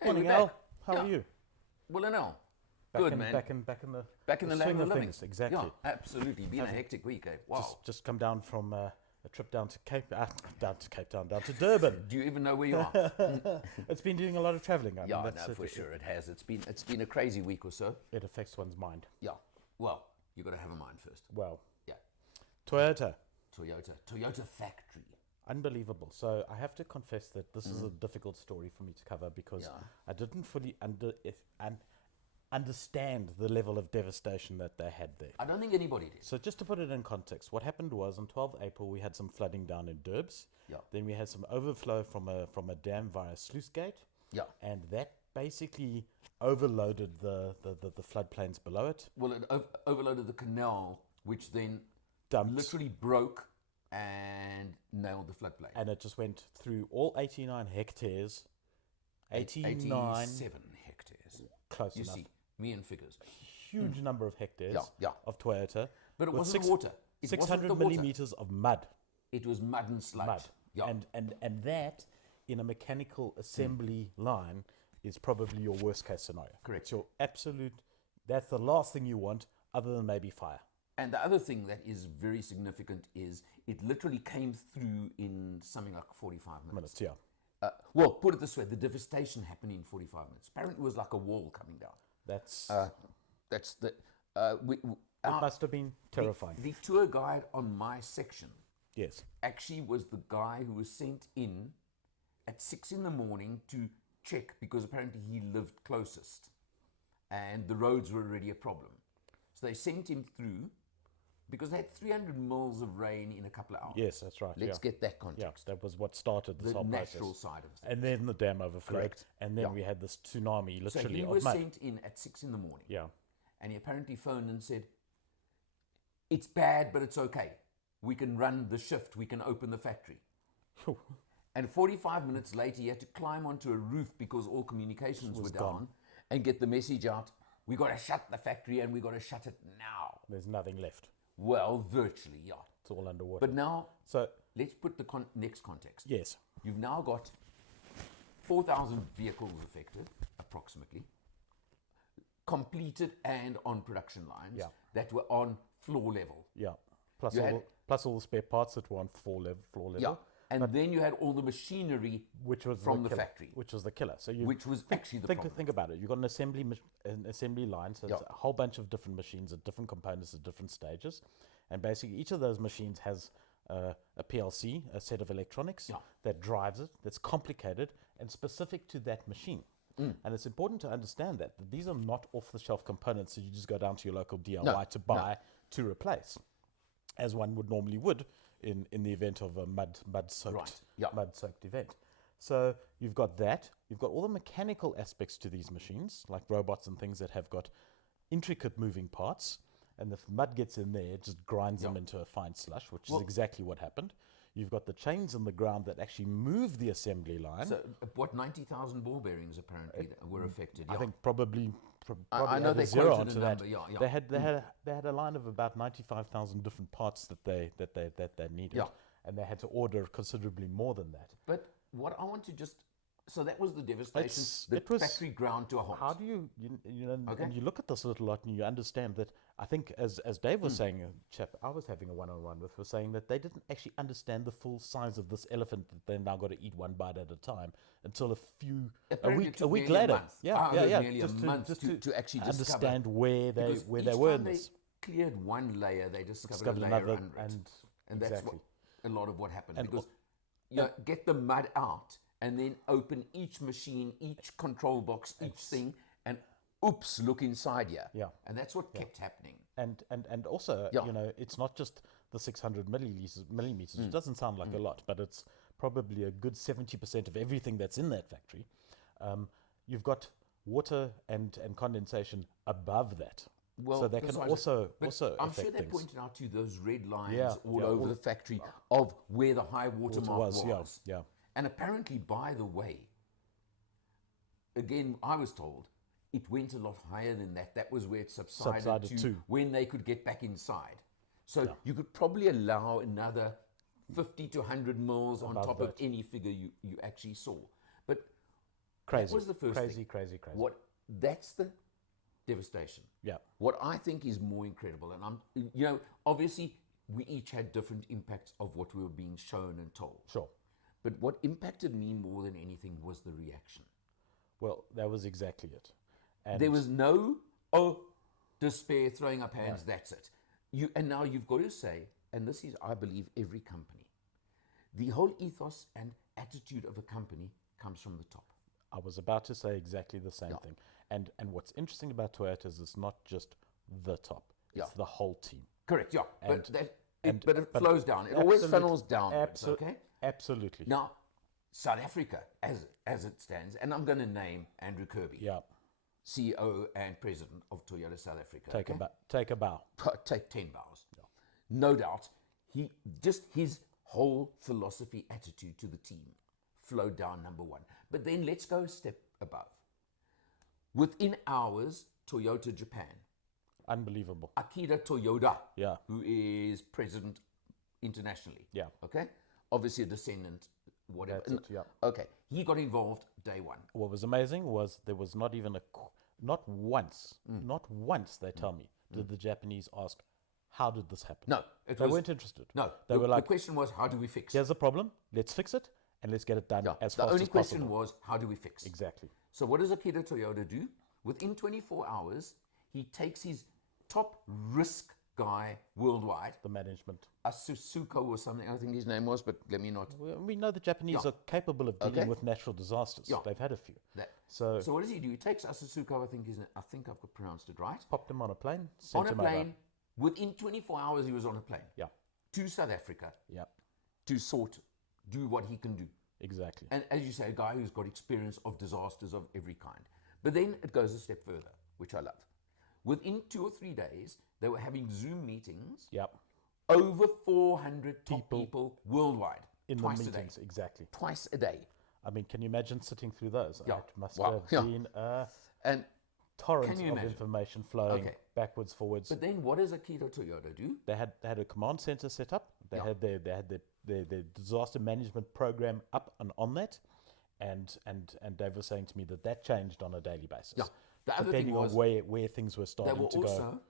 Hey, Morning, we're Al. back. How are Yeah. you? Well, and Al. Back Good, in, man. back in, back in the, Back in the the land swing of of the living. things. Exactly. Yeah, absolutely. Been a Having hectic week, eh? just Wow. just come down from a trip down to Durban. Do you even know where you are? It's been doing a lot of traveling. I mean, Yeah, that's no, it. for sure it has. It's been a crazy week or so. It affects one's mind. Yeah. Well, you got to have a mind first. Well, Yeah. Toyota, Toyota factory. unbelievable. So I have to confess that this is a difficult story for me to cover because Yeah. I didn't fully understand the level of devastation that they had there. I don't think anybody did. So just to put it in context, what happened was on 12th April we had some flooding down in Durbs. Yeah. Then we had some overflow from a dam via sluice gate. Yeah. And that basically overloaded the floodplains below it. Well, it overloaded the canal, which then Dumped. literally broke and nailed the floodplain. And it just went through all 89 hectares. 89, 87 hectares. close You enough. see, me and figures. Huge number of hectares Yeah, yeah. of Toyota. But it with wasn't the water. It wasn't 600 the water. millimeters of mud. It was mud and sludge. Mud. Yeah. And that in a mechanical assembly line is probably your worst case scenario. Correct. It's your absolute, that's the last thing you want other than maybe fire. And the other thing that is very significant is it literally came through in something like 45 minutes. Minutes, yeah. Well, put it this way, the devastation happened in 45 minutes. Apparently it was like a wall coming down. That's, That's the... it must have been terrifying. The tour guide on my section Yes. actually was the guy who was sent in at 6 in the morning to check because apparently he lived closest and the roads were already a problem. So they sent him through because they had 300 mils of rain in a couple of hours. Yes, that's right. Let's yeah. get that Yeah, context. that was what started this The whole natural process. side of things. And then the dam overflowed. Correct. And then Yeah. we had this tsunami, So literally, he of was mud. sent in at 6 in the morning. Yeah. And he apparently phoned and said, it's bad, but it's okay. We can run the shift. We can open the factory. Phew. And 45 minutes later, he had to climb onto a roof because all communications were down and get the message out. We got to shut the factory and we got to shut it now. There's nothing left. Well, virtually, yeah. It's all underwater. But now, So, let's put the next context. yes. You've now got 4,000 vehicles affected, approximately, completed and on production lines Yeah. that were on floor level. Yeah. Plus You all, had- plus all the spare parts that were on floor level. Yeah. And then you had all the machinery Which was from the killer, factory. which was the killer. So you Which was actually the think problem. think about it. You've got an assembly line, so it's Yeah. a whole bunch of different machines at different components at different stages, and basically each of those machines has a PLC, a set of electronics Yeah. that drives it. That's complicated and specific to that machine. And it's important to understand that these are not off-the-shelf components that you just go down to your local DIY to buy to replace, as one would in the event of a mud-soaked Right, yeah. mud-soaked event. So you've got that. You've got all the mechanical aspects to these machines, like robots and things that have got intricate moving parts. And if mud gets in there, it just grinds them into a fine slush, which is exactly what happened. You've got the chains in the ground that actually move the assembly line. So, what, 90,000 ball bearings apparently that were affected? I yeah. think probably I know add they a zero quoted onto a that. number, yeah. They had a line of about 95,000 different parts that they needed, Yeah. and they had to order considerably more than that. But what I want to just... So that was the devastation, It was- factory ground to a halt. How do you know, and you look at this a little lot and you understand that, I think as Dave was saying, a chap I was having a one-on-one with was saying that they didn't actually understand the full size of this elephant that they've now got to eat one bite at a time until Apparently it took a week nearly later. month. Yeah, I yeah, heard yeah. nearly a Just month just to actually understand discover. where they Because where each they were in time this. cleared one layer, they discovered a Discovered layer another, under it. And that's exactly. what, a lot of what happened. Because you get the mud out and then open each machine, each control box, each thing, and oops, look inside here. Yeah. And that's what kept happening. And also, Yeah. it's not just the 600 millimeters. It doesn't sound like a lot, but it's probably a good 70% of everything that's in that factory. You've got water and condensation above that. Well, so they can besides- also but I'm affect sure they things. pointed out to you those red lines Yeah, all yeah, over all- the factory of where the high water mark was, was. yeah. And apparently, by the way, again, I was told it went a lot higher than that. That was where it subsided to. when they could get back inside. So you could probably allow another 50 to 100 mils on Above top that. of any figure you actually saw. But Crazy. That was the first crazy, thing. crazy, crazy. That's the devastation. Yeah. What I think is more incredible, and obviously we each had different impacts of what we were being shown and told. Sure. But what impacted me more than anything was the reaction. Well, that was exactly it. And There was no, despair, throwing up hands, that's it. And now you've got to say, and this is, I believe, every company, the whole ethos and attitude of a company comes from the top. I was about to say exactly the same thing. And what's interesting about Toyota is it's not just the top; it's the whole team. Correct, yeah. And- But it flows down. It always funnels downwards, okay? Absolutely. Now, South Africa, as it stands, and I'm going to name Andrew Kirby, Yeah. CEO and President of Toyota South Africa. Take okay? take a bow. Take 10 bows. No doubt, his whole philosophy, attitude to the team flowed down, number one. But then let's go a step above. Within hours, Toyota Japan, Unbelievable. Akira Toyoda, Yeah. who is president internationally. Yeah. Okay? Obviously a descendant, whatever. That's it, yeah. Okay. He got involved day one. What was amazing was there was not even not once they tell me did the Japanese ask, how did this happen? No. They weren't interested. No. They were like, the question was, how do we fix it? here's the problem, let's fix it, and let's get it done as The fast only as question possible. was, how do we fix it? Exactly. So what does Akira Toyoda do? Within 24 hours, he takes his top risk guy worldwide, The management. Asusuko or something, I think his name was, but let me not. We know the Japanese are capable of dealing with natural disasters. Yeah. They've had a few. That. So So what does he do? He takes Asusuko, I think I've pronounced it right, popped him on a plane, sent on a him over. plane. Within 24 hours, he was on a plane Yeah. to South Africa Yeah. to do what he can do. Exactly. And as you say, a guy who's got experience of disasters of every kind. But then it goes a step further, which I love. Within 2 or 3 days, they were having Zoom meetings, Yep. over 400 top people worldwide, In twice the a day. meetings, exactly. Twice a day. I mean, can you imagine sitting through those? Yeah. It must Wow. have Yeah. been a And torrent Can you of imagine? information flowing Okay. backwards, forwards. but then what does Akira Toyoda do? They had a command center set up. They had their disaster management program up and on that, and Dave was saying to me that changed on a daily basis. Yeah. The other thing depending was on where things were there starting were to go. also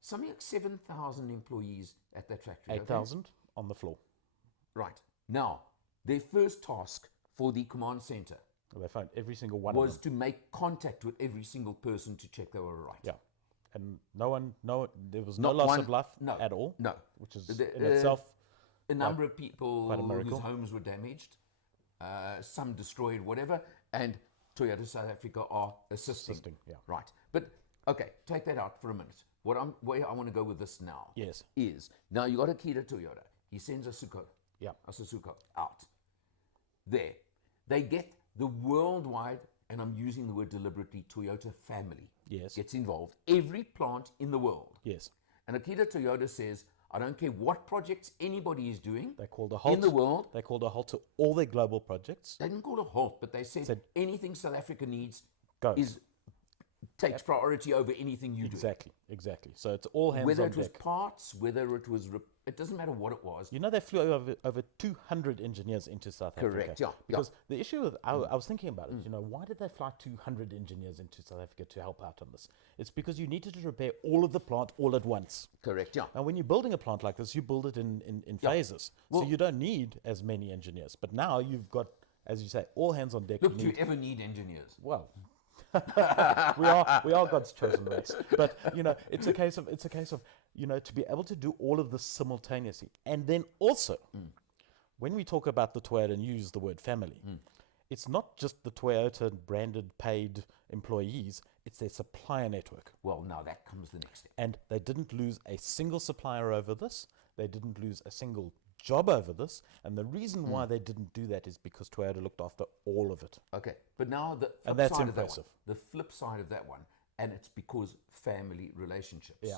something like 7,000 employees at that factory. 8,000 on the floor. Right. Now, their first task for the command center They found every single one was of them. to make contact with every single person to check they were right. Yeah, and there was Not no loss one- of life no, at all. no. which is The- in itself A number of people quite a miracle. whose homes were damaged, some destroyed, whatever, and Toyota South Africa are assisting. Yeah. Right. But, okay, take that out for a minute. Where I want to go with this now Yes. is, now you got Akira Toyoda. He sends Yeah. Asusuko out. There. They get the worldwide, and I'm using the word deliberately, Toyota family Yes. gets involved. Every plant in the world. Yes. And Akira Toyoda says, I don't care what projects anybody is doing They called a halt in the world. They called a halt to all their global projects. They didn't call it a halt, but they said anything South Africa needs Goes. takes priority over anything you do. Exactly. So it's all hands Whether on it was deck. parts, whether it was, it doesn't matter what it was. You know, they flew over 200 engineers into South Correct, Africa. yeah, yeah. Because the issue with, I was thinking about it, why did they fly 200 engineers into South Africa to help out on this? It's because you needed to repair all of the plant all at once. Correct, yeah. And when you're building a plant like this, you build it in phases. So you don't need as many engineers. But now you've got, as you say, all hands on deck. Look, do you ever need engineers? Well, we are God's chosen race. But it's a case of to be able to do all of this simultaneously, and then also when we talk about the Toyota and use the word family, it's not just the Toyota branded paid employees; it's their supplier network. Well, now that comes the next step. And they didn't lose a single supplier over this. They didn't lose a single job over this. And the reason why they didn't do that is because Toyota looked after all of it. Okay, but now the flip And that's side of that impressive. one, the flip side of that one, and it's because family relationships. Yeah.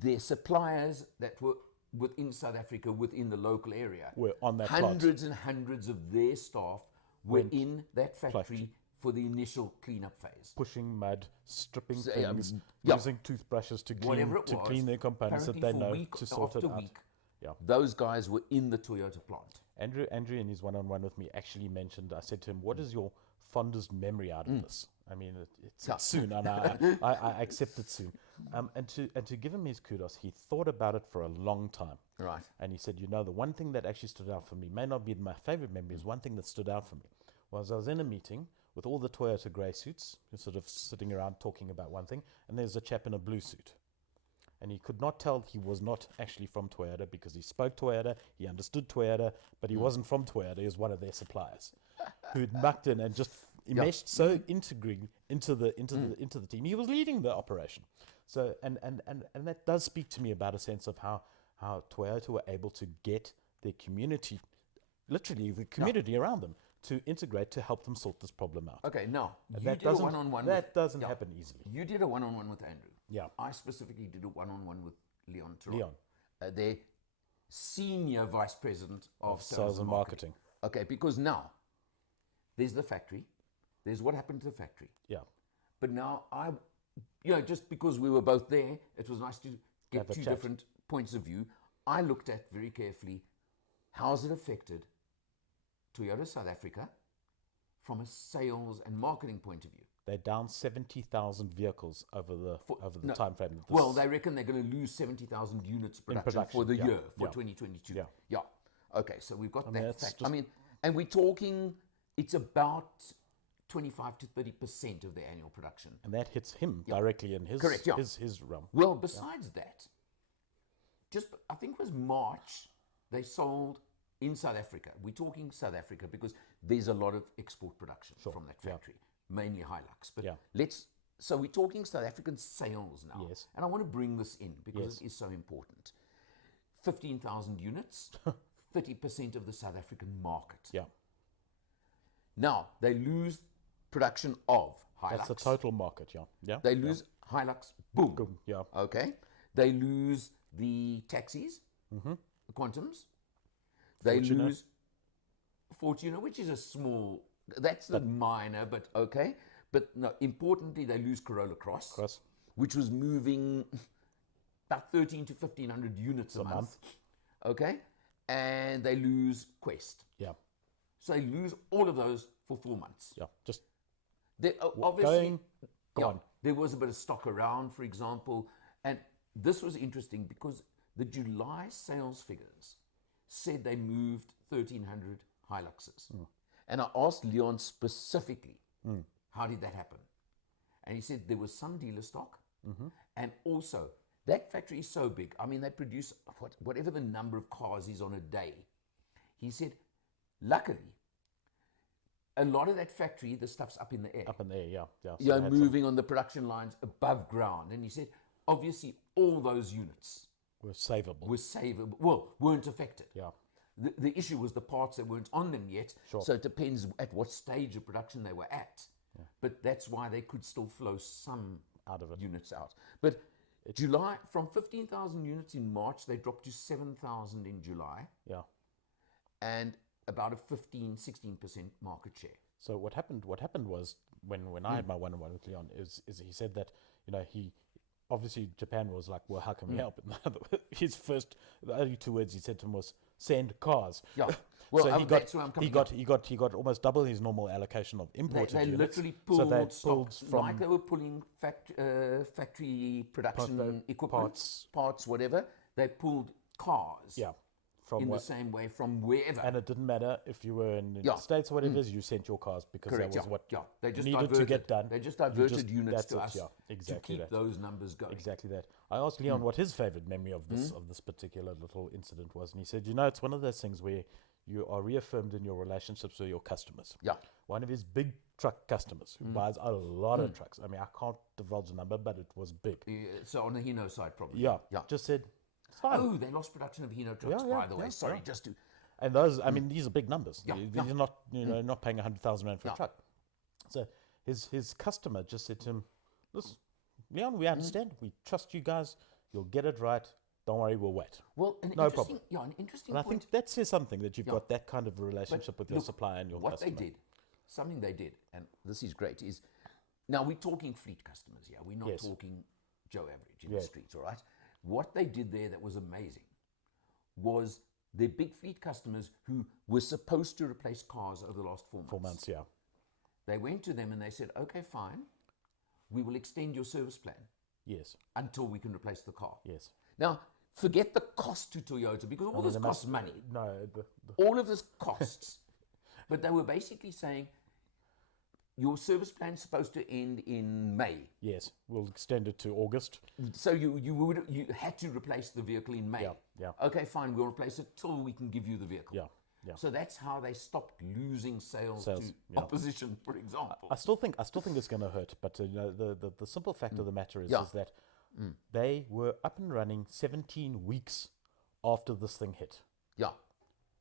Their suppliers that were within South Africa, within the local area, Were on that plant. hundreds and hundreds of their staff were in that factory for the initial cleanup phase. Pushing mud, stripping So, things, yeah. using toothbrushes to Whatever it was, clean their components that apparently they for know week to sort it after out. week, Yeah. those guys were in the Toyota plant. Andrew in his one-on-one with me actually mentioned, I said to him, what is your fondest memory out of this? I mean, it's soon, and I accept it soon. And to give him his kudos, he thought about it for a long time. Right. And he said, the one thing that actually stood out for me, may not be my favorite memory, is one thing that stood out for me, was I was in a meeting with all the Toyota grey suits, sort of sitting around talking about one thing, and there's a chap in a blue suit. And he could not tell he was not actually from Toyota because he spoke Toyota, he understood Toyota, but he wasn't from Toyota, he was one of their suppliers who'd mucked in and just enmeshed so integrating into the team. He was leading the operation. So and that does speak to me about a sense of how Toyota were able to get their community, literally the community around them, to integrate to help them sort this problem out. Okay, now, you That did a doesn't one-on-one that doesn't happen easily. You did a one-on-one with Andrew. Yeah. I specifically did a one-on-one with Leon Turon. Leon. Their senior vice president of Sales and marketing. Okay, because now, there's the factory. There's what happened to the factory. Yeah. But now, just because we were both there, it was nice to get Have a two chat. different points of view. I looked at very carefully, how's it affected Toyota South Africa from a sales and marketing point of view? They're down 70,000 vehicles over the time frame. Of this. Well, they reckon they're going to lose 70,000 units production for the year, for 2022. Yeah. Okay, so we've got that that's fact. just- And we're talking, it's about 25 to 30% of the annual production. And that hits him directly in his Correct, yeah. his realm. Well, besides that, I think it was March, they sold in South Africa. We're talking South Africa because there's a lot of export production from that factory, mainly Hilux. But so we're talking South African sales now. Yes. And I want to bring this in because it is so important. 15,000 units, 30% of the South African market. Yeah. Now, they lose production of Hilux. That's the total market, yeah. They lose Hilux, boom. Yeah. Okay. They lose the taxis, the Quantums. They Fortuner. lose Fortuner, which is a small, that's the minor, but okay. But no, importantly, they lose Corolla Cross, which was moving about 13 to 1,500 units a month. Okay. And they lose Quest. Yeah. So they lose all of those for 4 months. Yeah. Just They, obviously, gone. there was a bit of stock around, for example. And this was interesting because the July sales figures said they moved 1,300 Hiluxes. And I asked Leon specifically, how did that happen? And he said there was some dealer stock. And also, that factory is so big. I mean, they produce whatever the number of cars is on a day. He said, luckily, a lot of that factory, the stuff's up in the air. up in the air, yeah. So Yeah, they had moving on the production lines above ground. And he said, obviously, all those units were savable. were savable, well, weren't affected. Yeah. The issue was the parts that weren't on them yet. So it depends at what stage of production they were at. But that's why they could still flow some Out of it. units out. But July, from 15,000 units in March, they dropped to 7,000 in July. Yeah. And about a 16% market share. So what happened was when I had my one-on-one with Leon is he said that he obviously Japan was like, well, how can we help? The only two words he said to him was send cars. Yeah. Well, so that's where I'm coming he got almost double his normal allocation of imported They units. literally So they pulled stock, from like they were pulling factory production equipment, parts, whatever. They pulled cars from in the same way from wherever. and it didn't matter if you were in the States or whatever it is, you sent your cars because Correct, that was what they just needed diverted, to get done. They just diverted units that's to it, us exactly to keep that. those numbers going. Exactly that. I asked Leon what his favorite memory of this particular little incident was, and he said, it's one of those things where you are reaffirmed in your relationships with your customers. Yeah. One of his big truck customers who buys a lot of trucks. I mean, I can't divulge the number, but it was big. So on the Hino side, probably. Yeah. Just said, it's fine. Oh, they lost production of Hino trucks, by the way. Sorry, just to. And those, I mean, these are big numbers. Yeah, These are not, not paying 100,000 rand for a truck. So his customer just said to him, listen, Leon, we understand. We trust you guys. You'll get it right. Don't worry, we'll wait. Well, an interesting And I point. think that says something that you've got that kind of a relationship with your supplier and your What customer. they did, something they did, and this is great, is now we're talking fleet customers here. We're not talking Joe Average in the streets, all right? What they did there that was amazing was They're big fleet customers who were supposed to replace cars over the last 4 months. 4 months, yeah. They went to them and they said, okay, fine, we will extend your service plan Yes, until we can replace the car. yes. Now, forget the cost to Toyota, because all this They costs must- money. No, All of this costs. But they were basically saying, your service plan's supposed to end in May. yes, we'll extend it to August. So you had to replace the vehicle in May. Yeah, yeah. Okay, fine, we'll replace it till we can give you the vehicle. Yeah, yeah. So that's how they stopped losing sales Sales, to yeah. opposition, for example. I still think it's going to hurt, but the simple fact of the matter is, Yeah. is that they were up and running 17 weeks after this thing hit. Yeah.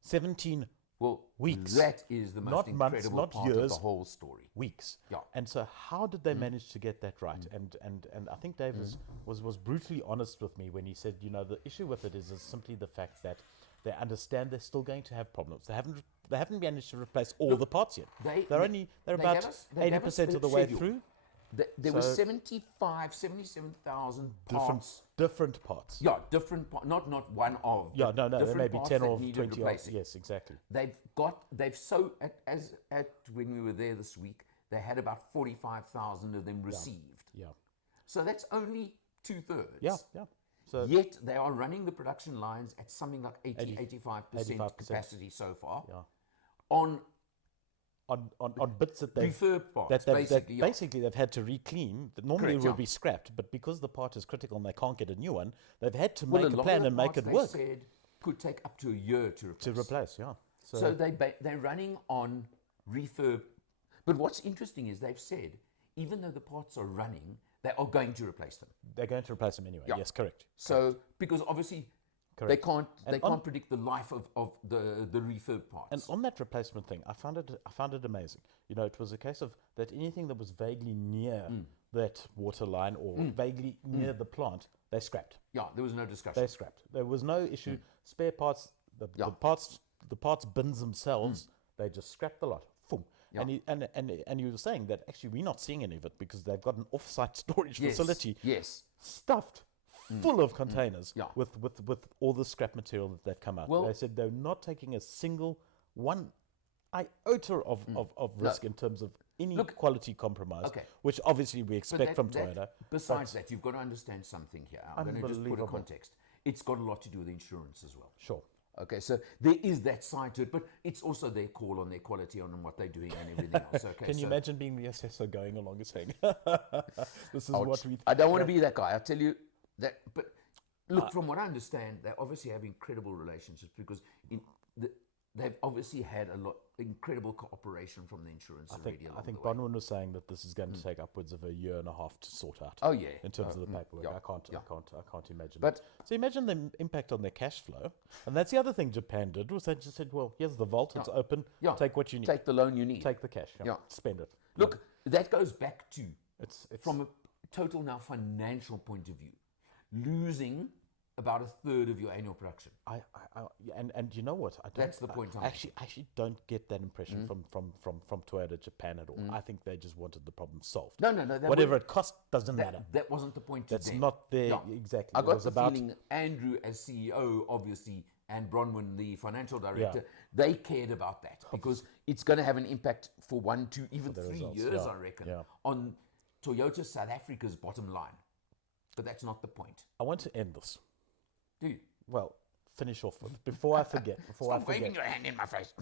17 Well, weeks. that is the most Not months, incredible not part of years. the whole story. weeks. Yeah. And so how did they manage to get that right? And I think Dave was brutally honest with me when he said, the issue with it is simply the fact that they understand they're still going to have problems. They haven't managed to replace all the parts yet. They're they about gave us- they gave us 80% of the way schedule. through. There were So- 77,000 parts. Different parts. Yeah, different parts, not one of. Yeah, but no, there different may be parts 10 that or needed 20 of, replacing. yes, exactly. When we were there this week, they had about 45,000 of them received. Yeah. So that's only 2/3. Yeah, yeah. So Yet they are running the production lines at something like 85% 85%. capacity so far yeah. on on bits that they've refurb parts. that basically, yeah. basically they've had to re-clean. That normally Correct, will yeah. be scrapped, but because the part is critical and they can't get a new one, they've had to Well, make a lot plan of the and make parts it they work said could take up to a year to replace. to replace. Yeah. So they're running on refurb. But what's interesting is they've said, even though the parts are running, they are going to replace them. they're going to replace them anyway. Yeah. Yes, correct. So because obviously Correct. they And can't predict the life of the refurb parts. And on that replacement thing, I found it amazing. It was a case of that anything that was vaguely near that water line or vaguely near the plant, they scrapped. yeah, there was no discussion. They scrapped. There was no issue. Spare parts, the Yeah. parts bins themselves, they just scrapped the lot. Boom. Yeah. And you were saying that actually we're not seeing any of it because they've got an off-site storage Yes, facility Yes. stuffed full of containers Yeah. with all the scrap material that they've come out. Well- They said they're not taking a single one iota of risk in terms of any quality compromise, Okay. which obviously we But expect from Toyota. besides that, you've got to understand something here. I'm going to just put a Unbelievable. context. It's got a lot to do with insurance as well. Sure. Okay, so there is that side to it, but it's also their call on their quality on what they're doing and everything else. Okay, Can you so imagine being the assessor going along and saying, this is what we... I don't want to be that guy. I tell you that. But look, from what I understand, they obviously have incredible relationships because they've obviously had incredible cooperation from the insurance already along I think the way. Bonwin was saying that this is going to take upwards of a year and a half to sort out. Oh, yeah. In terms of the paperwork, yeah, I can't imagine. But- so imagine the impact on their cash flow, and that's the other thing Japan did was they just said, well, here's the vault, it's open, Yeah. take what you need, Take the loan you need. take the cash, Yeah. spend it. Look, that goes back to It's from a total now financial point of view, losing about 1/3 of your annual production. And you know what? I don't, That's the point I'm I actually don't get that impression from Toyota Japan at all. I think they just wanted the problem solved. No, that Whatever wasn't- it cost doesn't matter. That wasn't the point. That's today. not there Yeah. exactly. I It got was the about feeling Andrew, as CEO, obviously, and Bronwyn, the financial director, they cared about that because it's going to have an impact for 1, 2, even the 3 results, years, yeah, I reckon, yeah. on Toyota South Africa's bottom line. But that's not the point. I want to end this. Do you? Well, finish off with before I forget. Stop waving your hand in my face.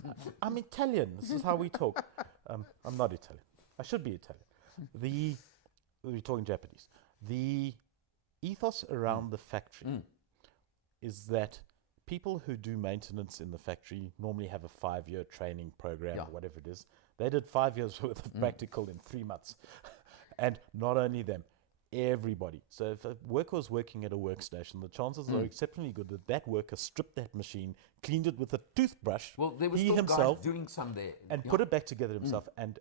I'm Italian. This is how we talk. I'm not Italian. I should be Italian. We're talking Japanese. The ethos around the factory is that people who do maintenance in the factory normally have a 5-year training program or whatever it is. They did 5 years worth of practical in 3 months. And not only them, everybody. So if a worker was working at a workstation, the chances are exceptionally good that that worker stripped that machine, cleaned it with a toothbrush, Well, there was he still himself, guys doing some there. and Yeah. put it back together himself. And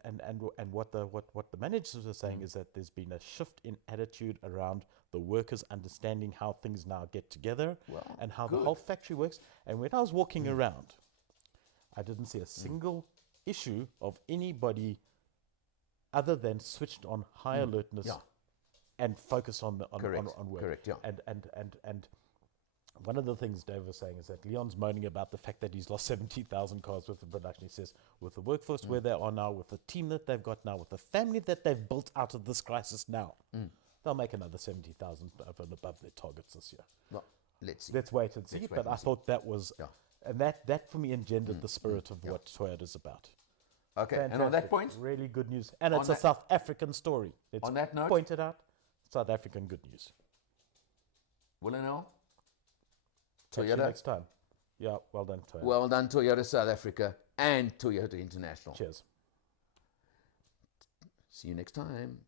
what the managers are saying is that there's been a shift in attitude around the workers understanding how things now get together and how the whole factory works. And when I was walking around, I didn't see a single issue of anybody other than switched on high alertness Yeah. and focused on Correct, on work. correct, yeah. And one of the things Dave was saying is that Leon's moaning about the fact that he's lost 70,000 cars worth of production. He says, with the workforce where they are now, with the team that they've got now, with the family that they've built out of this crisis now, they'll make another 70,000 over and above their targets this year. Well, let's see. Let's wait and see. Let's wait But and I see. thought that was, Yeah. and that for me engendered the spirit of what Toyota's about. Okay, and on that Fantastic. point, Really good news. And On it's a that- South African story. Let's on that note, point it out. South African good news. Will and L, Catch you Toyota. next time. Yeah, well done, Toyota. Well done, Toyota South Africa and Toyota International. Cheers. See you next time.